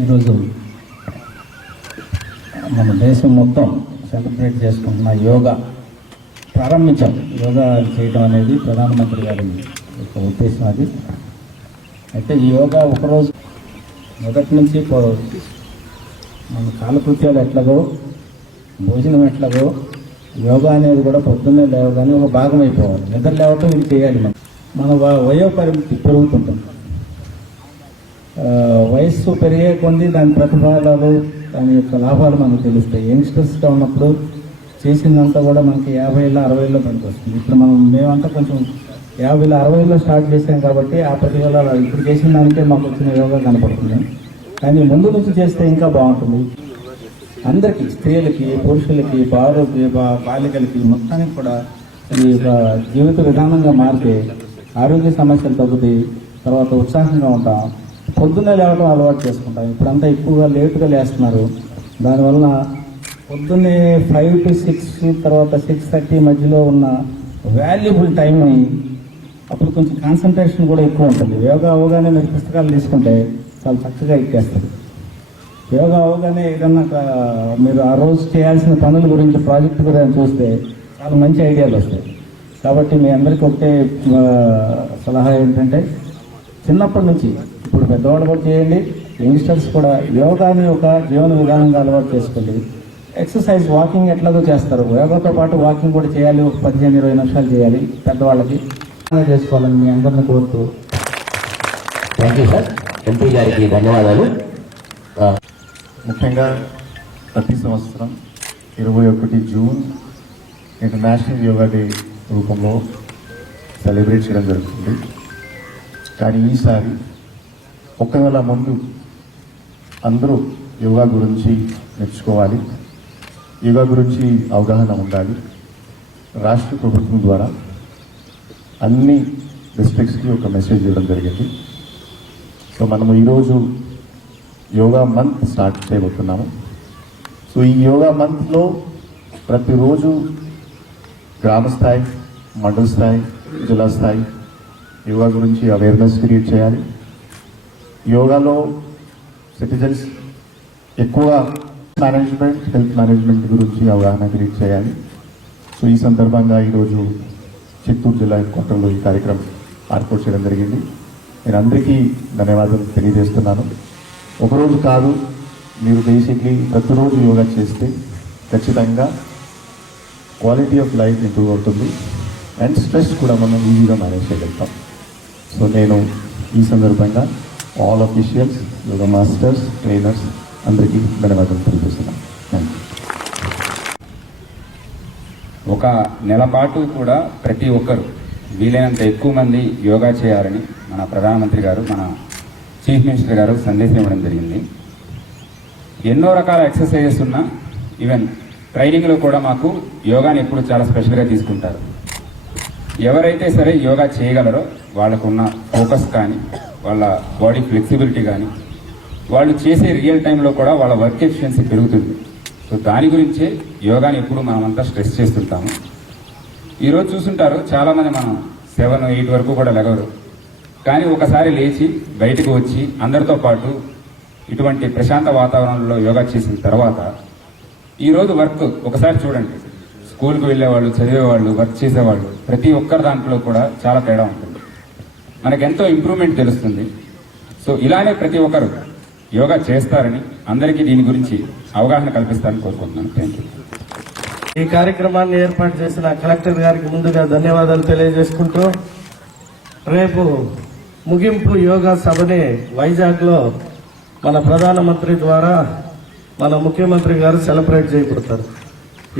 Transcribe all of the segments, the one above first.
ఈరోజు మన దేశం మొత్తం సెలబ్రేట్ చేసుకుంటున్న యోగా ప్రారంభించాం. యోగా చేయడం అనేది ప్రధానమంత్రి గారి యొక్క ఉద్దేశం. అది అయితే ఈ యోగా ఒకరోజు మొదటి నుంచి మన కాలకృత్యాలు ఎట్లాగో, భోజనం ఎట్లాగో, యోగా అనేది కూడా పొద్దున్నే లేవగానే ఒక భాగం అయిపోవాలి. నిద్ర లేవటం ఇది చేయాలి. మన వయోపరిమితి పెరుగుతుంటుంది. వయస్సు పెరిగే కొద్ది దాని ప్రతిఫలాలు, దాని యొక్క లాభాలు మనకు తెలుస్తాయి. యంగ్స్టర్స్గా ఉన్నప్పుడు చేసిందంతా కూడా మనకి 50 60 పనికి వస్తుంది. ఇప్పుడు మేమంతా కొంచెం 50 60 స్టార్ట్ చేసాం కాబట్టి ఆ ప్రతిఫలాలు ఇప్పుడు చేసిన దానికే మాకు వచ్చిన యోగా కనపడుతుంది. కానీ ముందు నుంచి చేస్తే ఇంకా బాగుంటుంది. అందరికీ, స్త్రీలకి, పురుషులకి, బాలికలకి మొత్తానికి కూడా ఈ జీవిత విధానంగా మారితే ఆరోగ్య సమస్యలు తగ్గుతాయి. తర్వాత ఉత్సాహంగా ఉంటాం. పొద్దున్నే లేవడం అలవాటు చేసుకుంటాం. ఇప్పుడంతా ఎక్కువగా లేటుగా లేస్తున్నారు. దానివల్ల పొద్దున్నే 5 to 6 తర్వాత 6:30 మధ్యలో ఉన్న వాల్యుబుల్ టైంని అప్పుడు కొంచెం కాన్సన్ట్రేషన్ కూడా ఎక్కువ ఉంటుంది. యోగా అవగానే మీరు పుస్తకాలు తీసుకుంటే చాలా చక్కగా ఎక్కేస్తారు. యోగా అవగానే ఏదన్నా మీరు ఆ రోజు చేయాల్సిన పనుల గురించి, ప్రాజెక్టు గురించి చూస్తే చాలా మంచి ఐడియాలు వస్తాయి. కాబట్టి మీ అందరికీ ఒకటే సలహా ఏంటంటే, చిన్నప్పటి నుంచి, ఇప్పుడు పెద్దవాళ్ళు కూడా చేయండి, యంగ్స్టర్స్ కూడా యోగాని ఒక జీవన విధానంగా అలవాటు చేసుకోండి. ఎక్సర్సైజ్, వాకింగ్ ఎట్లాగో చేస్తారు, యోగాతో పాటు వాకింగ్ కూడా చేయాలి. ఒక 15-20 నిమిషాలు చేయాలి పెద్దవాళ్ళకి. చేసుకోవాలని మీ అందరిని కోరుతూ. Thank you sir. ఎంపీ గారికి ధన్యవాదాలు. ముఖ్యంగా ప్రతి సంవత్సరం 21 జూన్ ఇంటర్నేషనల్ యోగా డే రూపంలో సెలబ్రేట్ చేయడం జరుగుతుంది. కానీ ఈసారి 1 నెల ముందు అందరూ యోగా గురించి నేర్చుకోవాలి, యోగా గురించి అవగాహన ఉండాలి. రాష్ట్ర ప్రభుత్వం ద్వారా అన్ని డిస్ట్రిక్ట్స్కి ఒక మెసేజ్ ఇవ్వడం జరిగింది. సో మనము ఈరోజు యోగా మంత్ స్టార్ట్ చేయబోతున్నాము. సో ఈ యోగా మంత్లో ప్రతిరోజు గ్రామ స్థాయి, మండల స్థాయి, జిల్లా స్థాయి యోగా గురించి అవేర్నెస్ క్రియేట్ చేయాలి. యోగాలో సిటిజన్స్ ఎక్కువ మేనేజ్మెంట్, హెల్త్ మేనేజ్మెంట్ గురించి అవగాహన క్రియేట్ చేయాలి. సో ఈ సందర్భంగా ఈరోజు చిత్తూరు జిల్లా హెడ్క్వార్టర్లో ఈ కార్యక్రమం ఏర్పాటు చేయడం జరిగింది. నేను అందరికీ ధన్యవాదాలు తెలియజేస్తున్నాను. ఒకరోజు కాదు, మీరు బేసిక్లీ ప్రతిరోజు యోగా చేస్తే ఖచ్చితంగా క్వాలిటీ ఆఫ్ లైఫ్ ఇంప్రూవ్ అవుతుంది అండ్ స్ట్రెస్ కూడా మనం ఈజీగా మేనేజ్ చేయగలుగుతాం. సో నేను ఈ సందర్భంగా all officials, yoga masters, trainers అందరికీ ధన్యవాదాలు తెలియజేస్తున్నాను. Thank you. ఒక నెల పాటు కూడా ప్రతి ఒక్కరు వీలైనంత ఎక్కువ మంది యోగా చేయాలని మన ప్రధానమంత్రి గారు, మన చీఫ్ మినిస్టర్ గారు సందేశం ఇవ్వడం జరిగింది. ఎన్నో రకాల ఎక్సర్సైజెస్ ఉన్నా, ఈవెన్ ట్రైనింగ్లో కూడా మాకు యోగాని ఎప్పుడు చాలా స్పెషల్గా తీసుకుంటారు. ఎవరైతే సరే యోగా చేయగలరో వాళ్ళకున్న ఫోకస్ కానీ, వాళ్ళ బాడీ ఫ్లెక్సిబిలిటీ కానీ, వాళ్ళు చేసే రియల్ టైంలో కూడా వాళ్ళ వర్క్ ఎఫిషియన్సీ పెరుగుతుంది. సో దాని గురించే యోగాని ఎప్పుడు మనమంతా స్ట్రెస్ చేస్తుంటాము. ఈరోజు చూస్తుంటారు చాలామంది మనం 7, 8 వరకు కూడా లెగవరు. కానీ ఒకసారి లేచి బయటకు వచ్చి అందరితో పాటు ఇటువంటి ప్రశాంత వాతావరణంలో యోగా చేసిన తర్వాత ఈరోజు వర్క్ ఒకసారి చూడండి. స్కూల్కి వెళ్ళేవాళ్ళు, చదివేవాళ్ళు, వర్క్ చేసేవాళ్ళు, ప్రతి ఒక్కరి దాంట్లో కూడా చాలా తేడా ఉంటుంది. మనకెంతో ఇంప్రూవ్మెంట్ తెలుస్తుంది. సో ఇలానే ప్రతి ఒక్కరు యోగా చేస్తారని, అందరికీ దీని గురించి అవగాహన కల్పిస్తారని కోరుకుంటున్నాను. Thank you. ఈ కార్యక్రమాన్ని ఏర్పాటు చేసిన కలెక్టర్ గారికి ముందుగా ధన్యవాదాలు తెలియజేసుకుంటూ, రేపు ముగింపు యోగా సభని వైజాగ్లో మన ప్రధానమంత్రి ద్వారా మన ముఖ్యమంత్రి గారు సెలబ్రేట్ చేయబోతారు.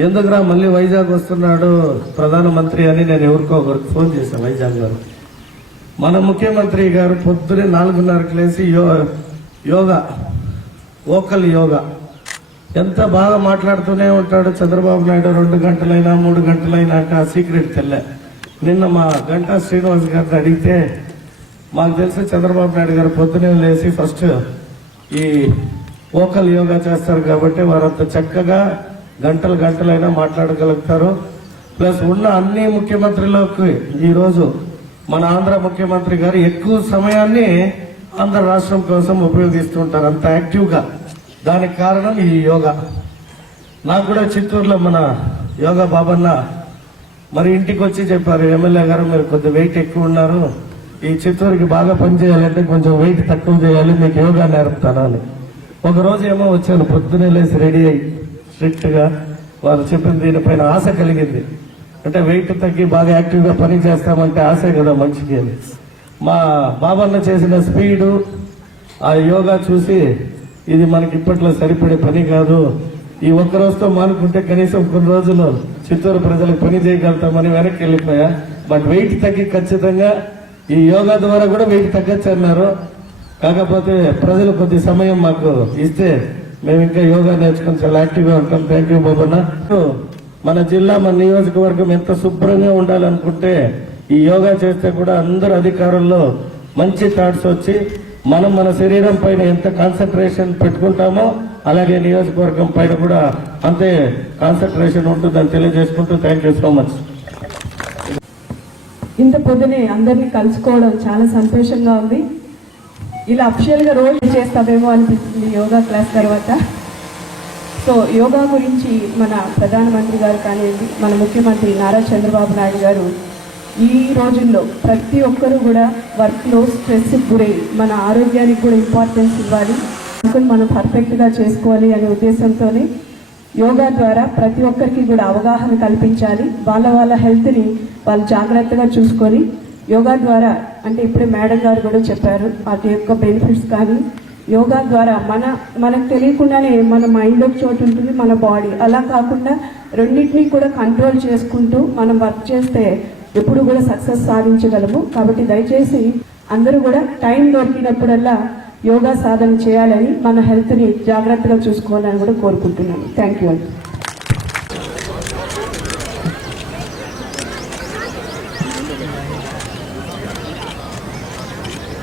ఎందుకురా మళ్ళీ వైజాగ్ వస్తున్నాడు ప్రధానమంత్రి అని నేను ఎవరికో ఒకరికి ఫోన్ చేశాను. వైజాగ్ గారు మన ముఖ్యమంత్రి గారు పొద్దునే 4:30కి లేచి యోగా, వోకల్ యోగా ఎంత బాగా మాట్లాడుతూనే ఉంటాడు. చంద్రబాబు నాయుడు 2 గంటలైనా 3 గంటలైనాక సీక్రెట్ తెల్లే. నిన్న మా గంటా శ్రీనివాస్ గారిని అడిగితే, మాకు తెలిసి చంద్రబాబు నాయుడు గారు పొద్దునే లేచి ఫస్ట్ ఈ వోకల్ యోగా చేస్తారు కాబట్టి వారంత చక్కగా గంటలైనా మాట్లాడగలుగుతారు. ప్లస్ ఉన్న అన్ని ముఖ్యమంత్రులకు ఈరోజు మన ఆంధ్ర ముఖ్యమంత్రి గారు ఎక్కువ సమయాన్ని ఆంధ్ర రాష్ట్రం కోసం ఉపయోగిస్తుంటారు అంత యాక్టివ్గా. దానికి కారణం ఈ యోగా. నాకు కూడా చిత్తూరులో మన యోగా బాబన్న మరి ఇంటికి వచ్చి చెప్పారు, ఎమ్మెల్యే గారు మీరు కొద్దిగా వెయిట్ ఎక్కువ ఉన్నారు, ఈ చిత్తూరుకి బాగా పనిచేయాలంటే కొంచెం వెయిట్ తక్కువ చేయాలి, మీకు యోగా నేర్పుతాను అని. ఒక రోజు ఏమో వచ్చాను, పొద్దునే లేసి రెడీ అయ్యి స్ట్రిక్ట్ గా వారు చెప్పిన దీనిపైన ఆశ కలిగింది. అంటే వెయిట్ తగ్గి బాగా యాక్టివ్ గా పని చేస్తామంటే ఆశే కదా మనిషికి అని. మా బాబన్న చేసిన స్పీడు ఆ యోగా చూసి ఇది మనకి ఇప్పట్లో సరిపడే పని కాదు, ఈ ఒక్క రోజుతో మానుకుంటే కనీసం కొన్ని రోజులు చిత్తూరు ప్రజలకు పని చేయగలుగుతామని వెనక్కి వెళ్ళిపోయా. బట్ వెయిట్ తగ్గి ఖచ్చితంగా ఈ యోగా ద్వారా కూడా వెయిట్ తగ్గచ్చు అన్నారు. కాకపోతే ప్రజలు కొద్ది సమయం మాకు ఇస్తే మేము ఇంకా యోగా నేర్చుకుని చాలా యాక్టివ్గా ఉంటాం. థ్యాంక్ యూ బాబన్న. మన జిల్లా మన నియోజకవర్గం ఎంత శుభ్రంగా ఉండాలనుకుంటే ఈ యోగా చేస్తే కూడా అందరు అధికారుల్లో మంచి థాట్స్ వచ్చి మనం మన శరీరం పైన ఎంత కాన్సన్ట్రేషన్ పెట్టుకుంటామో అలాగే నియోజకవర్గం పైన కూడా అంతే కాన్సన్ట్రేషన్ ఉంటుందని తెలియజేసుకుంటూ థ్యాంక్ యూ సో మచ్. ఇంత పొద్దునే అందరినీ కలుసుకోవడం చాలా సంతోషంగా ఉంది. ఇలా అఫిషియల్ గా రోజు చేస్తామేమో అనిపిస్తుంది యోగా క్లాస్ తర్వాత. సో యోగా గురించి మన ప్రధానమంత్రి గారు కానివ్వండి, మన ముఖ్యమంత్రి నారా చంద్రబాబు నాయుడు గారు ఈ రోజుల్లో ప్రతి ఒక్కరూ కూడా వర్క్లో స్ట్రెస్ గురై మన ఆరోగ్యానికి కూడా ఇంపార్టెన్స్ ఇవ్వాలి, మనం పర్ఫెక్ట్గా చేసుకోవాలి అనే ఉద్దేశంతోనే యోగా ద్వారా ప్రతి ఒక్కరికి కూడా అవగాహన కల్పించాలి. వాళ్ళ హెల్త్ని వాళ్ళు జాగ్రత్తగా చూసుకొని యోగా ద్వారా అంటే ఇప్పుడే మేడం గారు కూడా చెప్పారు వాటి యొక్క బెనిఫిట్స్. కానీ యోగా ద్వారా మనకు తెలియకుండానే మన మైండ్ ఒక చోటు ఉంటుంది, మన బాడీ అలా కాకుండా రెండింటినీ కూడా కంట్రోల్ చేసుకుంటూ మనం వర్క్ చేస్తే ఎప్పుడు కూడా సక్సెస్ సాధించగలము. కాబట్టి దయచేసి అందరూ కూడా టైం దొరికినప్పుడల్లా యోగా సాధన చేయాలని, మన హెల్త్ని జాగ్రత్తగా చూసుకోవాలని కూడా కోరుకుంటున్నాను. Thank you.